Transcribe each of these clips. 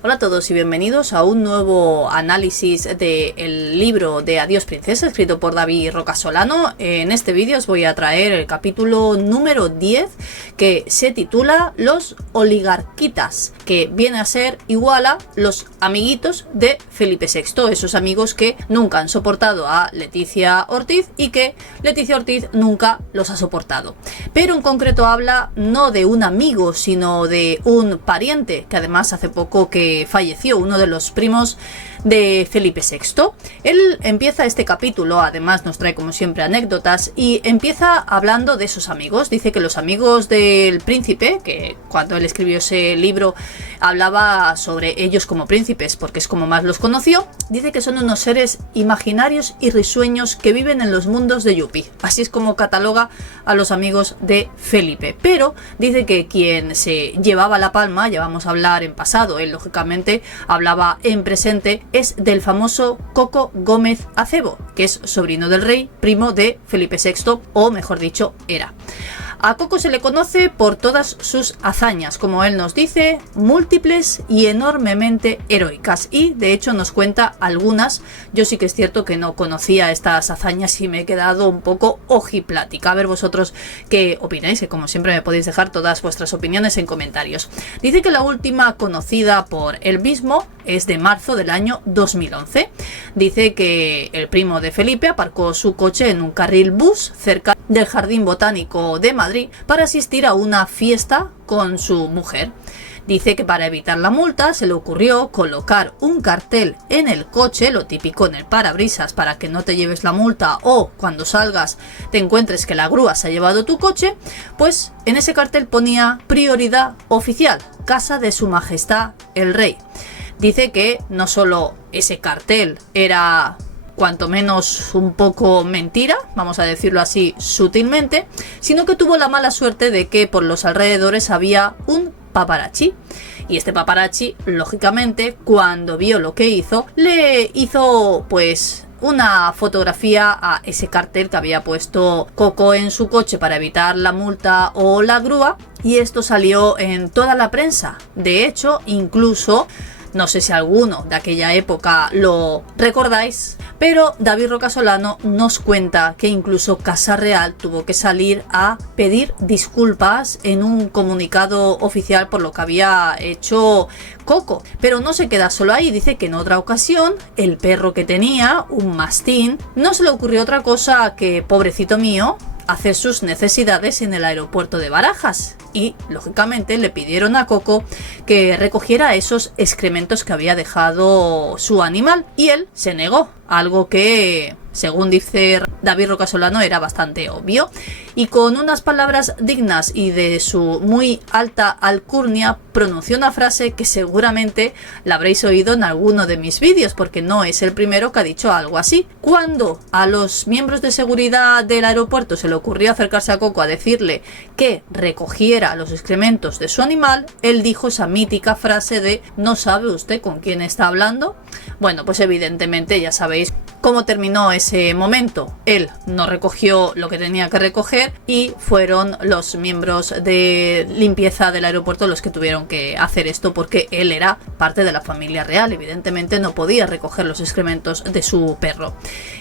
Hola a todos y bienvenidos a un nuevo análisis del libro de Adiós Princesa, escrito por David Rocasolano. En este vídeo os voy a traer el capítulo número 10, que se titula Los oligarquitas, que viene a ser igual a los amiguitos de Felipe VI, esos amigos que nunca han soportado a Leticia Ortiz y que Leticia Ortiz nunca los ha soportado. Pero en concreto habla no de un amigo, sino de un pariente, que además hace poco que falleció, uno de los primos de Felipe VI. Él empieza este capítulo, además nos trae como siempre anécdotas, y empieza hablando de sus amigos. Dice que los amigos del príncipe, que cuando él escribió ese libro hablaba sobre ellos como príncipes porque es como más los conoció, dice que son unos seres imaginarios y risueños que viven en los mundos de Yuppie. Así es como cataloga a los amigos de Felipe. Pero dice que quien se llevaba la palma, ya vamos a hablar en pasado, él lógicamente hablaba en presente, es del famoso Coco Gómez Acebo, que es sobrino del rey, primo de Felipe VI, o mejor dicho, era. A Coco se le conoce por todas sus hazañas, como él nos dice, múltiples y enormemente heroicas, y de hecho nos cuenta algunas. Yo sí que es cierto que no conocía estas hazañas y me he quedado un poco ojiplática. A ver vosotros qué opináis, que como siempre me podéis dejar todas vuestras opiniones en comentarios. Dice que la última conocida por él mismo es de marzo del año 2011. Dice que el primo de Felipe aparcó su coche en un carril bus cerca del Jardín Botánico de Madrid para asistir a una fiesta con su mujer. Dice que para evitar la multa se le ocurrió colocar un cartel en el coche, lo típico en el parabrisas para que no te lleves la multa o cuando salgas te encuentres que la grúa se ha llevado tu coche. Pues en ese cartel ponía prioridad oficial, casa de su majestad el rey. Dice que no solo ese cartel era cuanto menos un poco mentira, vamos a decirlo así sutilmente, sino que tuvo la mala suerte de que por los alrededores había un paparazzi. Y este paparazzi, lógicamente, cuando vio lo que hizo, le hizo pues una fotografía a ese cartel que había puesto Coco en su coche para evitar la multa o la grúa, y esto salió en toda la prensa. De hecho, incluso, no sé si alguno de aquella época lo recordáis, pero David Rocasolano nos cuenta que incluso Casa Real tuvo que salir a pedir disculpas en un comunicado oficial por lo que había hecho Coco. Pero no se queda solo ahí, dice que en otra ocasión el perro que tenía, un mastín, no se le ocurrió otra cosa que, pobrecito mío, hacer sus necesidades en el aeropuerto de Barajas, y lógicamente le pidieron a Coco que recogiera esos excrementos que había dejado su animal, y él se negó, algo que, según dice David Rocasolano, era bastante obvio, y con unas palabras dignas y de su muy alta alcurnia pronunció una frase que seguramente la habréis oído en alguno de mis vídeos, porque no es el primero que ha dicho algo así. Cuando a los miembros de seguridad del aeropuerto se le ocurrió acercarse a Coco a decirle que recogiera los excrementos de su animal, él dijo esa mítica frase de ¿no sabe usted con quién está hablando? Bueno, pues evidentemente ya sabéis cómo terminó ese momento. Él no recogió lo que tenía que recoger y fueron los miembros de limpieza del aeropuerto los que tuvieron que hacer esto, porque él era parte de la familia real, evidentemente no podía recoger los excrementos de su perro.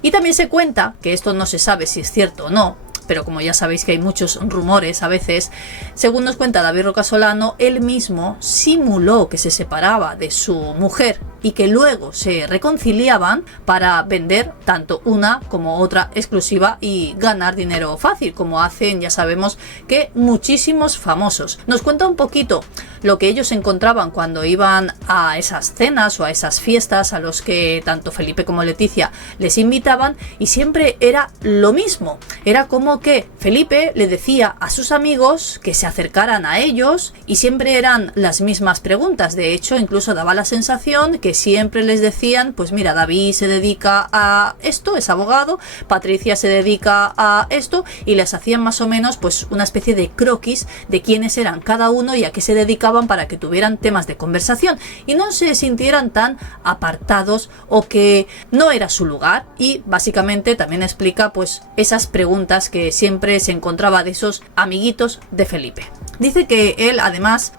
Y también se cuenta, que esto no se sabe si es cierto o no, pero como ya sabéis que hay muchos rumores a veces, según nos cuenta David Rocasolano, él mismo simuló que se separaba de su mujer y que luego se reconciliaban para vender tanto una como otra exclusiva y ganar dinero fácil, como hacen, ya sabemos, que muchísimos famosos. Nos cuenta un poquito lo que ellos encontraban cuando iban a esas cenas o a esas fiestas a los que tanto Felipe como Leticia les invitaban, y siempre era lo mismo. Era como que Felipe le decía a sus amigos que se acercaran a ellos y siempre eran las mismas preguntas. De hecho, incluso daba la sensación que siempre les decían, pues mira, David se dedica a esto, es abogado, Patricia se dedica a esto, y les hacían más o menos pues una especie de croquis de quiénes eran cada uno y a qué se dedicaban, para que tuvieran temas de conversación y no se sintieran tan apartados o que no era su lugar. Y básicamente también explica pues esas preguntas que siempre se encontraba de esos amiguitos de Felipe. Dice que él además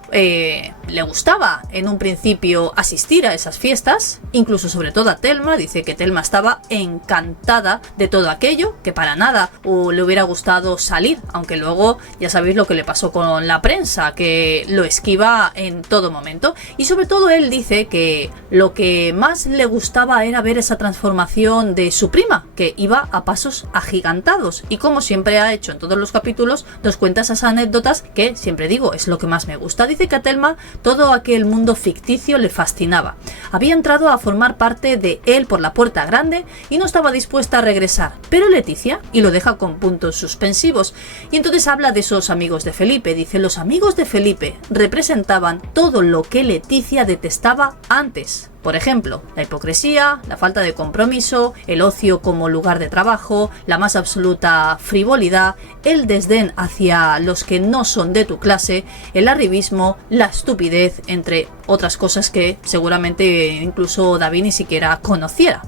le gustaba en un principio asistir a esas fiestas, incluso sobre todo a Thelma. Dice que Thelma estaba encantada de todo aquello, que para nada le hubiera gustado salir, aunque luego ya sabéis lo que le pasó con la prensa, que lo esquiva en todo momento. Y sobre todo él dice que lo que más le gustaba era ver esa transformación de su prima, que iba a pasos agigantados, y como siempre ha hecho en todos los capítulos, nos cuenta esas anécdotas que siempre digo, es lo que más me gusta. Dice que a Thelma todo aquel mundo ficticio le fascinaba. Había entrado a formar parte de él por la puerta grande y no estaba dispuesta a regresar. Pero Leticia, y lo deja con puntos suspensivos, y entonces habla de esos amigos de Felipe. Dice, los amigos de Felipe representaban todo lo que Leticia detestaba antes. Por ejemplo, la hipocresía, la falta de compromiso, el ocio como lugar de trabajo, la más absoluta frivolidad, el desdén hacia los que no son de tu clase, el arribismo, la estupidez, entre otras cosas que seguramente incluso David ni siquiera conociera.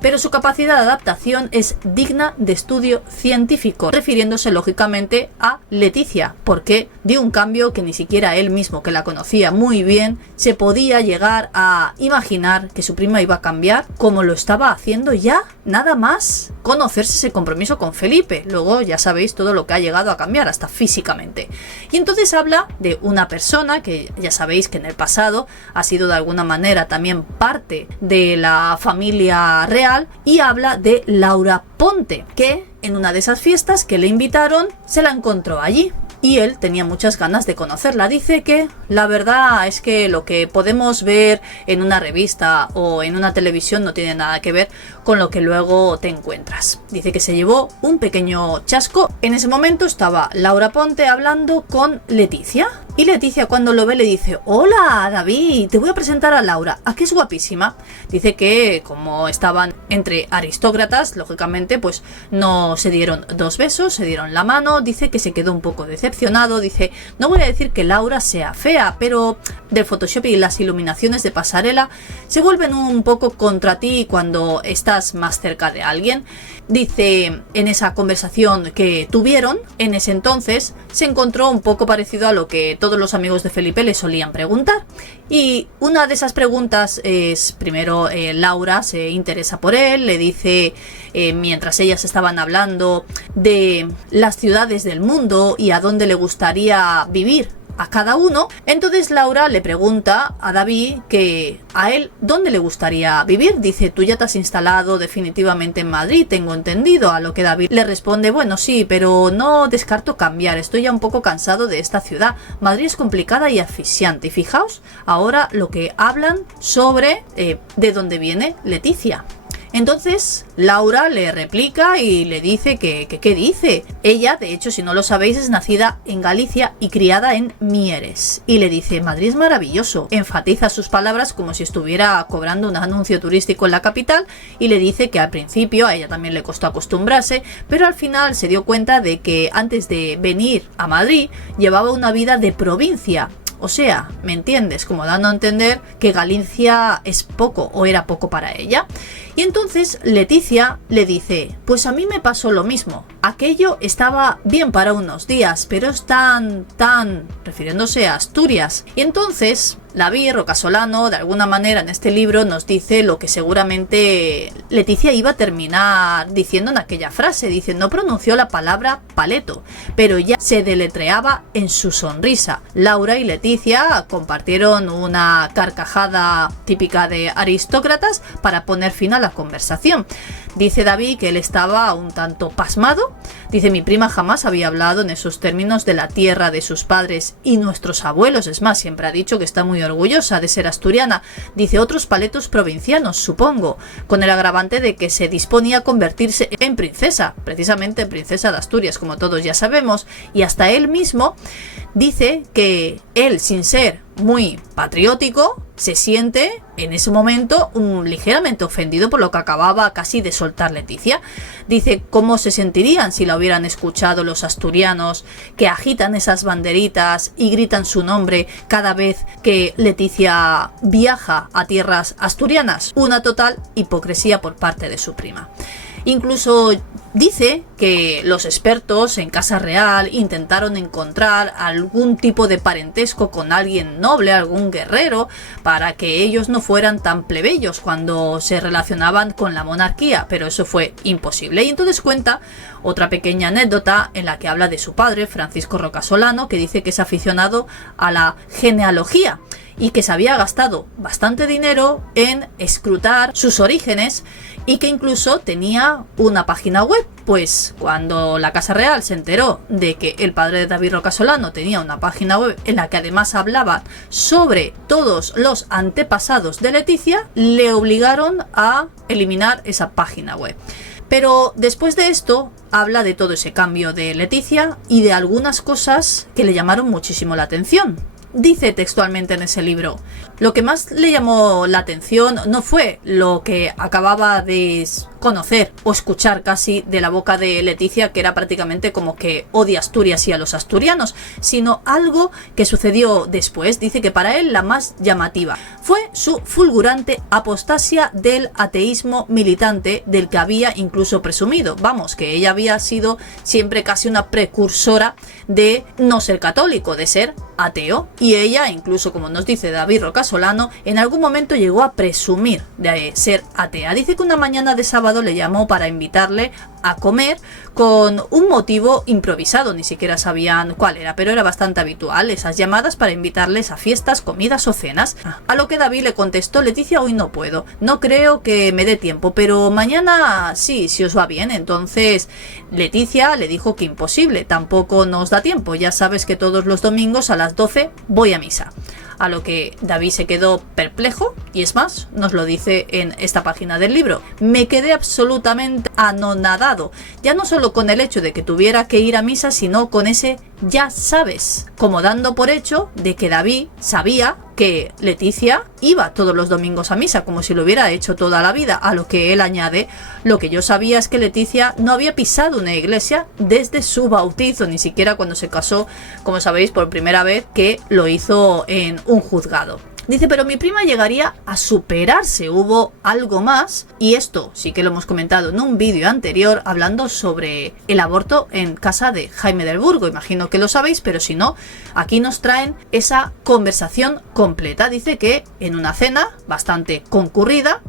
Pero su capacidad de adaptación es digna de estudio científico, refiriéndose lógicamente a Leticia, porque dio un cambio que ni siquiera él mismo, que la conocía muy bien, se podía llegar a imaginar que su prima iba a cambiar, como lo estaba haciendo ya, nada más conocerse ese compromiso con Felipe. Luego ya sabéis todo lo que ha llegado a cambiar, hasta físicamente. Y entonces habla de una persona que ya sabéis que en el pasado ha sido de alguna manera también parte de la familia real, y habla de Laura Ponte, que en una de esas fiestas que le invitaron se la encontró allí. Y él tenía muchas ganas de conocerla. Dice que la verdad es que lo que podemos ver en una revista o en una televisión no tiene nada que ver con lo que luego te encuentras. Dice que se llevó un pequeño chasco. En ese momento estaba Laura Ponte hablando con Leticia. Y Leticia, cuando lo ve, le dice: hola David, te voy a presentar a Laura, ¿a que es guapísima? Dice que como estaban entre aristócratas, lógicamente pues no se dieron dos besos, se dieron la mano. Dice que se quedó un poco decepcionado. Dice: no voy a decir que Laura sea fea, pero del Photoshop y las iluminaciones de pasarela se vuelven un poco contra ti cuando estás más cerca de alguien. Dice, en esa conversación que tuvieron, en ese entonces se encontró un poco parecido a lo que todos los amigos de Felipe le solían preguntar. Y una de esas preguntas es, primero, Laura se interesa por él, le dice, mientras ellas estaban hablando de las ciudades del mundo y a dónde le gustaría vivir a cada uno, entonces Laura le pregunta a David que a él dónde le gustaría vivir. Dice: tú ya te has instalado definitivamente en Madrid, tengo entendido. A lo que David le responde: bueno, sí, pero no descarto cambiar, estoy ya un poco cansado de esta ciudad, Madrid es complicada y asfixiante. Y fijaos ahora lo que hablan sobre de dónde viene Leticia. Entonces Laura le replica y le dice que ¿qué dice? Ella, de hecho, si no lo sabéis, es nacida en Galicia y criada en Mieres. Y le dice: Madrid es maravilloso. Enfatiza sus palabras como si estuviera cobrando un anuncio turístico en la capital, y le dice que al principio a ella también le costó acostumbrarse, pero al final se dio cuenta de que antes de venir a Madrid llevaba una vida de provincia. O sea, ¿me entiendes? Como dando a entender que Galicia es poco o era poco para ella. Y entonces Leticia le dice: pues a mí me pasó lo mismo. Aquello estaba bien para unos días, pero es tan, refiriéndose a Asturias. Y entonces David Rocasolano, de alguna manera en este libro, nos dice lo que seguramente Leticia iba a terminar diciendo en aquella frase. Dice: no pronunció la palabra paleto, pero ya se deletreaba en su sonrisa. Laura y Leticia compartieron una carcajada típica de aristócratas para poner fin a la conversación. Dice David que él estaba un tanto pasmado. Dice: mi prima jamás había hablado en esos términos de la tierra de sus padres y nuestros abuelos. Es más, siempre ha dicho que está muy orgullosa de ser asturiana. Dice: otros paletos provincianos, supongo, con el agravante de que se disponía a convertirse en princesa, precisamente princesa de Asturias, como todos ya sabemos. Y hasta él mismo dice que él, sin ser muy patriótico, se siente en ese momento ligeramente ofendido por lo que acababa casi de soltar Leticia. Dice: ¿cómo se sentirían si la hubieran escuchado los asturianos, que agitan esas banderitas y gritan su nombre cada vez que Leticia viaja a tierras asturianas? Una total hipocresía por parte de su prima. Incluso dice que los expertos en Casa Real intentaron encontrar algún tipo de parentesco con alguien noble, algún guerrero, para que ellos no fueran tan plebeyos cuando se relacionaban con la monarquía, pero eso fue imposible. Y entonces cuenta otra pequeña anécdota en la que habla de su padre, Francisco Rocasolano, que dice que es aficionado a la genealogía y que se había gastado bastante dinero en escrutar sus orígenes y que incluso tenía una página web. Pues cuando la Casa Real se enteró de que el padre de David Rocasolano tenía una página web en la que además hablaba sobre todos los antepasados de Leticia, le obligaron a eliminar esa página web. Pero después de esto habla de todo ese cambio de Leticia y de algunas cosas que le llamaron muchísimo la atención. Dice textualmente en ese libro: lo que más le llamó la atención no fue lo que acababa de conocer o escuchar casi de la boca de Leticia, que era prácticamente como que odia Asturias y a los asturianos, sino algo que sucedió después. Dice que para él la más llamativa fue su fulgurante apostasia del ateísmo militante del que había incluso presumido. Vamos, que ella había sido siempre casi una precursora de no ser católico, de ser ateo, y ella, incluso como nos dice David Rocasolano, en algún momento llegó a presumir de ser atea. Dice que una mañana de sábado le llamó para invitarle a comer con un motivo improvisado, ni siquiera sabían cuál era, pero era bastante habitual esas llamadas para invitarles a fiestas, comidas o cenas. A lo que David le contestó: Leticia, hoy no puedo, no creo que me dé tiempo, pero mañana sí, si os va bien. Entonces Leticia le dijo que imposible, tampoco nos da tiempo, ya sabes que todos los domingos a las 12 voy a misa. A lo que David se quedó perplejo, y es más, nos lo dice en esta página del libro: me quedé absolutamente anonadado, ya no solo con el hecho de que tuviera que ir a misa, sino con ese ya sabes, como dando por hecho de que David sabía que Leticia iba todos los domingos a misa, como si lo hubiera hecho toda la vida. A lo que él añade: lo que yo sabía es que Leticia no había pisado una iglesia desde su bautizo, ni siquiera cuando se casó, como sabéis, por primera vez, que lo hizo en un juzgado. Dice, pero mi prima llegaría a superarse, hubo algo más, y esto sí que lo hemos comentado en un vídeo anterior hablando sobre el aborto en casa de Jaime del Burgo. Imagino que lo sabéis, pero si no, aquí nos traen esa conversación completa. Dice que en una cena bastante concurrida,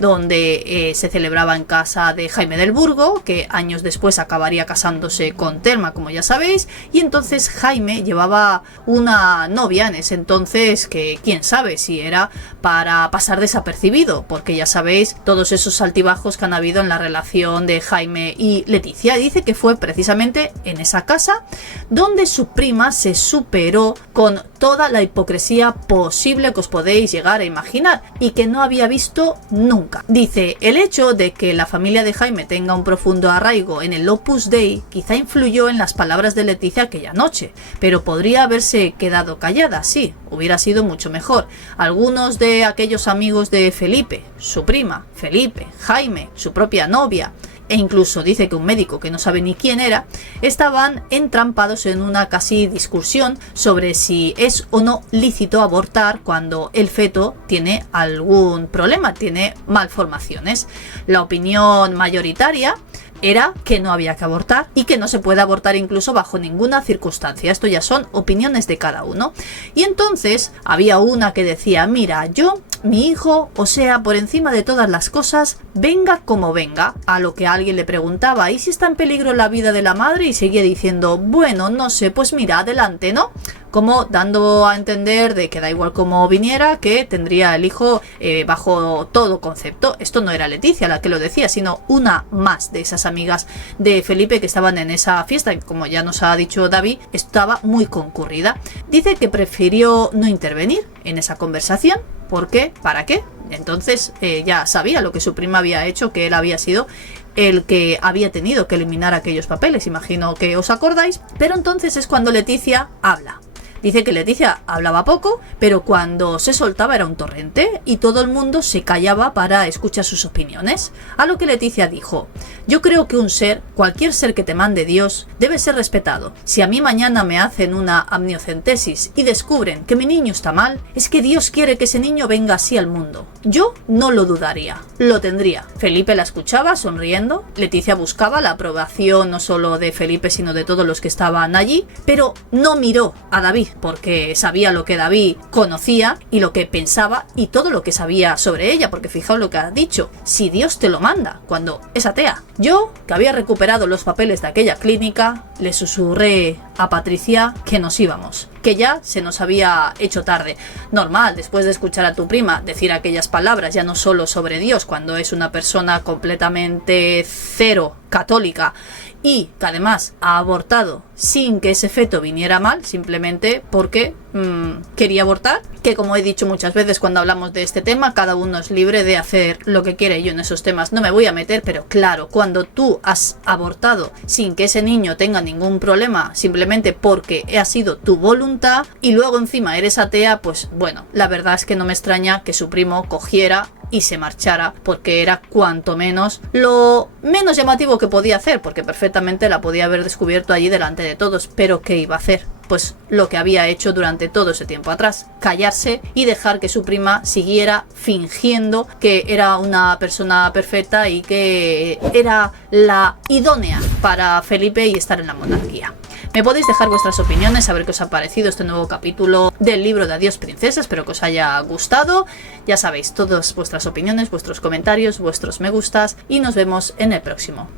donde se celebraba en casa de Jaime del Burgo, que años después acabaría casándose con Telma, como ya sabéis, y entonces Jaime llevaba una novia en ese entonces que quién sabe si era para pasar desapercibido, porque ya sabéis todos esos altibajos que han habido en la relación de Jaime y Leticia. Y dice que fue precisamente en esa casa donde su prima se superó con toda la hipocresía posible que os podéis llegar a imaginar y que no había visto nunca. Dice, el hecho de que la familia de Jaime tenga un profundo arraigo en el Opus Dei quizá influyó en las palabras de Leticia aquella noche, pero podría haberse quedado callada, sí, hubiera sido mucho mejor. Algunos de aquellos amigos de Felipe, su prima, Felipe, Jaime, su propia novia, e incluso dice que un médico que no sabe ni quién era, estaban entrampados en una casi discusión sobre si es o no lícito abortar cuando el feto tiene algún problema, tiene malformaciones. La opinión mayoritaria era que no había que abortar y que no se puede abortar incluso bajo ninguna circunstancia. Esto ya son opiniones de cada uno. Y entonces había una que decía, mira, mi hijo, o sea, por encima de todas las cosas, venga como venga. A lo que alguien le preguntaba, ¿y si está en peligro la vida de la madre? Y seguía diciendo, bueno, no sé, pues mira, adelante, ¿no? Como dando a entender de que da igual cómo viniera, que tendría el hijo bajo todo concepto. Esto no era Leticia la que lo decía, sino una más de esas amigas de Felipe que estaban en esa fiesta, y como ya nos ha dicho David, estaba muy concurrida. Dice que prefirió no intervenir en esa conversación. ¿Por qué? ¿Para qué? Entonces ya sabía lo que su prima había hecho, que él había sido el que había tenido que eliminar aquellos papeles, imagino que os acordáis. Pero entonces es cuando Leticia habla. Dice que Leticia hablaba poco, pero cuando se soltaba era un torrente y todo el mundo se callaba para escuchar sus opiniones. A lo que Leticia dijo: yo creo que un ser, cualquier ser que te mande Dios, debe ser respetado. Si a mí mañana me hacen una amniocentesis y descubren que mi niño está mal, es que Dios quiere que ese niño venga así al mundo. Yo no lo dudaría, lo tendría. Felipe la escuchaba sonriendo. Leticia buscaba la aprobación no solo de Felipe sino de todos los que estaban allí, pero no miró a David porque sabía lo que David conocía y lo que pensaba y todo lo que sabía sobre ella, porque fijaos lo que ha dicho: si Dios te lo manda, cuando es atea. Yo, que había recuperado los papeles de aquella clínica, le susurré a Patricia que nos íbamos, que ya se nos había hecho tarde. Normal, después de escuchar a tu prima decir aquellas palabras, ya no solo sobre Dios, cuando es una persona completamente cero católica y que además ha abortado sin que ese feto viniera mal, simplemente porque quería abortar, que como he dicho muchas veces cuando hablamos de este tema, cada uno es libre de hacer lo que quiere. Yo en esos temas no me voy a meter, pero claro, cuando tú has abortado sin que ese niño tenga ningún problema, simplemente porque ha sido tu voluntad, y luego encima eres atea, pues bueno, la verdad es que no me extraña que su primo cogiera y se marchara, porque era cuanto menos lo menos llamativo que podía hacer, porque perfectamente la podía haber descubierto allí delante de todos. Pero ¿qué iba a hacer? Pues lo que había hecho durante todo ese tiempo atrás: callarse y dejar que su prima siguiera fingiendo que era una persona perfecta y que era la idónea para Felipe y estar en la monarquía. Me podéis dejar vuestras opiniones, a ver qué os ha parecido este nuevo capítulo del libro de Adiós Princesa. Espero que os haya gustado. Ya sabéis, todas vuestras opiniones, vuestros comentarios, vuestros me gustas, y nos vemos en el próximo.